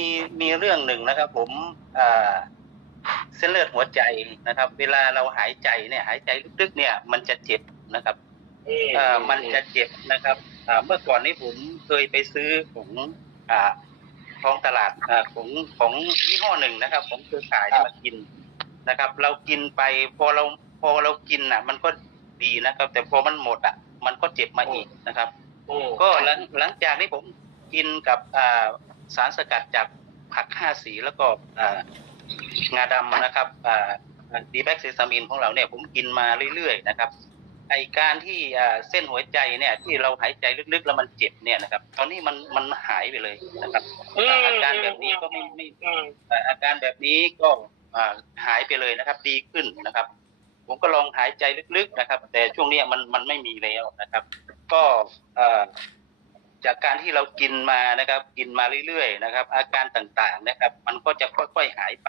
มีมีเรื่องหนึ่งนะครับ ผมอ่าเส้นเลือดหัวใจนะครับ เวลาเราหายใจเนี่ย หายใจลึกๆเนี่ย มันจะเจ็บนะครับเอ่อมันจะเจ็บนะครับอ่าเมื่อก่อนนี้ผมเคยไปซื้อของอ่าท้องตลาดอ่าของของยี่ห้อหนึ่งนะครับ ของเครือข่ายเนี่ยมากินนะครับ เรากินไปพอเราพอเรากินอะ มันก็ดีนะครับ แต่พอมันหมดอะ มันก็เจ็บมาอีกนะครับอืมก็หลังหลังจากที่ผมกินกับอ่า สารสกัดจากผักห้าสีแล้วก็อ่างาดำนะครับอ่าดีแบ็กซีซามินของเราเนี่ยผมกินมาเรื่อยๆนะครับไอการที่อ่าเส้นหัวใจเนี่ย ที่เราหายใจลึกๆแล้วมันเจ็บเนี่ยนะครับ ตอนนี้มันมันหายไปเลยนะครับอืมอาการแบบนี้ก็ไม่ไม่อืมเอ่ออาการแบบนี้ก็อ่าหายไปเลยนะครับ ดีขึ้นนะครับ ผมก็ลองหายใจลึกๆนะครับ แต่ช่วงเนี้ยมันมันไม่มีแล้วนะครับ ก็เอ่อ จากการที่เรากินมานะครับ กินมาเรื่อยๆนะครับ อาการต่างๆนะครับ มันก็จะค่อยๆหายไป